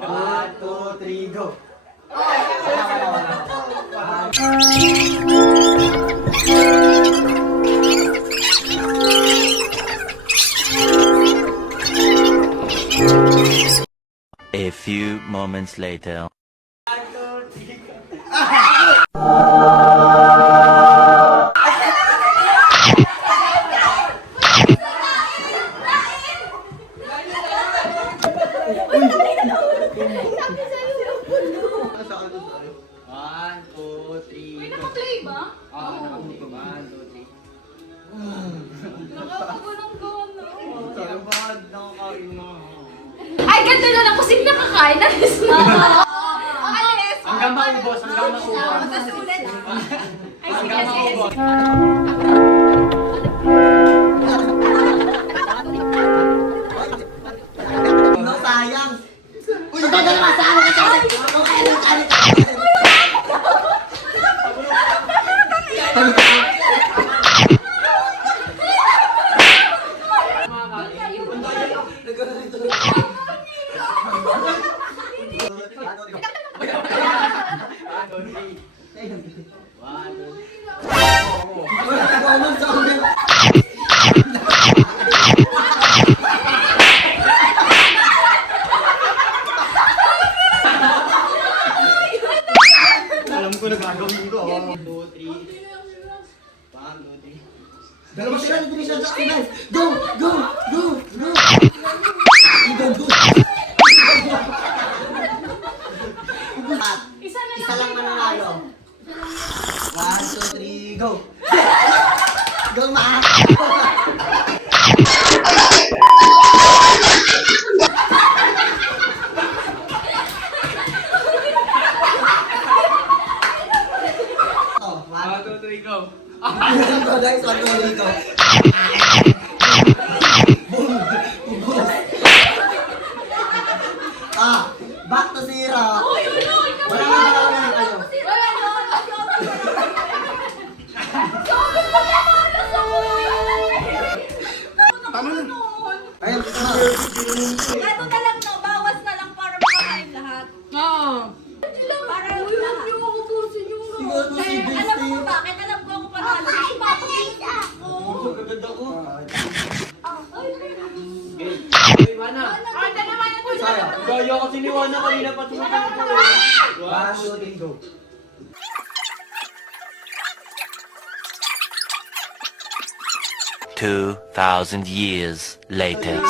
1, 2, 3, go! A few moments later. Naka-play ba? Nakapagulong-gawang na. Ay, ganda na lang kasi nakakain. Alis na. Alis. Hanggang maubos, hanggang maubos. Tapos ulit. Ay, sige, Hanggang sige, maubos. sige. No, sayang! Uy, tagal na sa akin kasi! Alam ko na gagawin ko. 1, 2, 3. 1, 2, 3. Dalawa sila, hindi siya sa akin. Go! Go! Go! Go! Go! Go! Isa lang mananalo. 1, 2, 3, go! Go, ma! Guys, 1, 2, 3, go! Back to zero! Wala na kayo. Tama na. Ayun, Ito na lang, no? Bawas na lang para makakain lahat. Oo. Para lahat. siguro si Alam mo Bestie. kung bakit? Alam ko ako panalo. Kasi papakita ako. Gaganda ko. Ay, dalawa na to. Sayang. Gaya kasi ni Wana kanina pa tumatawag ko. 1, 2, 3, go! Two 2,000 years later.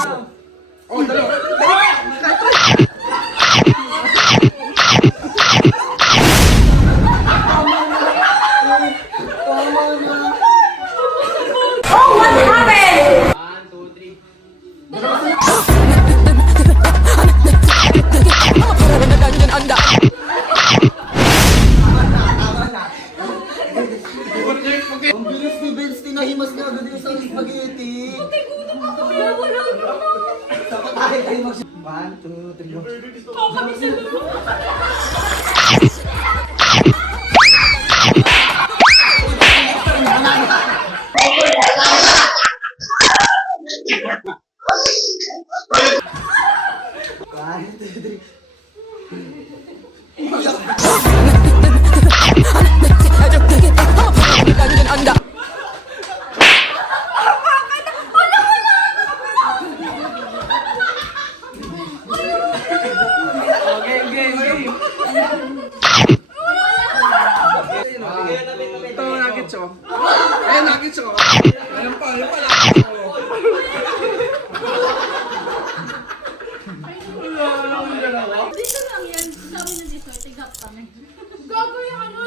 Ang bilis ni Vince, tinahimas na agad yung sa spaghetti. Dapat tayo mag... 1, 2, 3, go! One, two, three. Ito, nuggets oh. Ayun, nuggets oh. Alam pa, alam pa. Dito lang yan. Sabi ng dessert, tigap kami. Gago yung ano.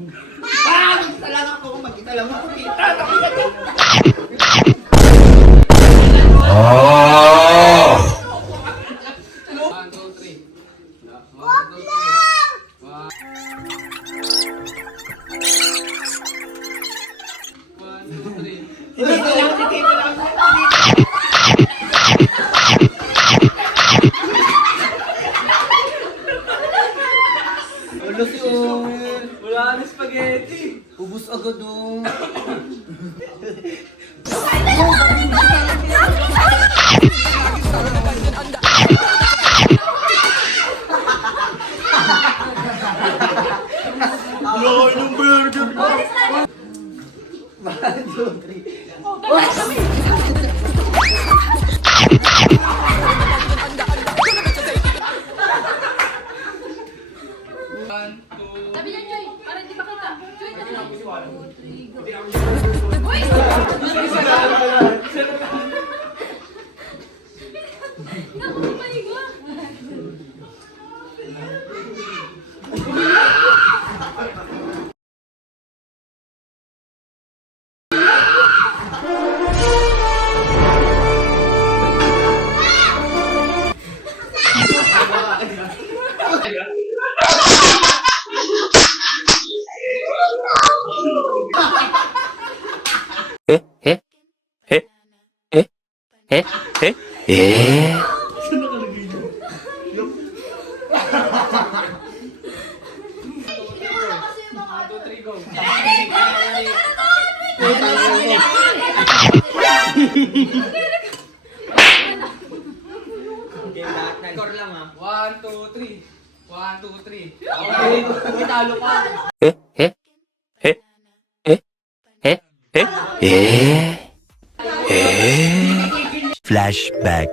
Magkita lang ako, magkita lang ako. Hindi lang, Sabi niya, Joy, para hindi makita. Joy, sabi niya. 2, 3, go. Uy! Score lang ah. 1, 2, 3. 1, 2, 3. May talo ka. Flashback.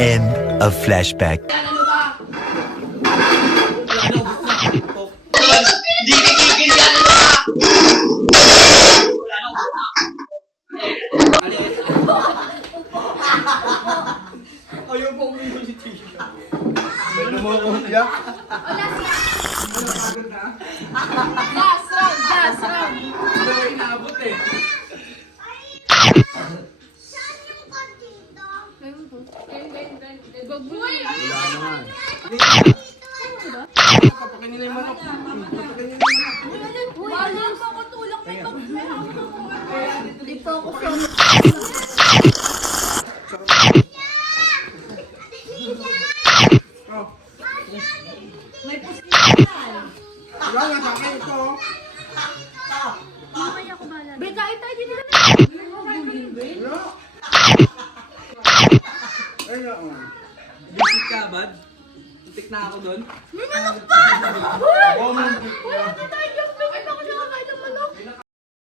End of flashback. Ayaw po uminom si Tisha. Ano mo ako siya? Last round, last round. Hindi ko inaabot eh. Uy! Kapakainin na yung manok. Wala pa ko tulak na ito. Hindi pa ako sa... Oh. May pustihan. Wala nga sa akin ito. Mamaya ko bahala. Be, kain tayo dito na. Wala. Ay, oo. Visit ka, bad? Tik na ako doon. May manok pa! Wala pa tayo!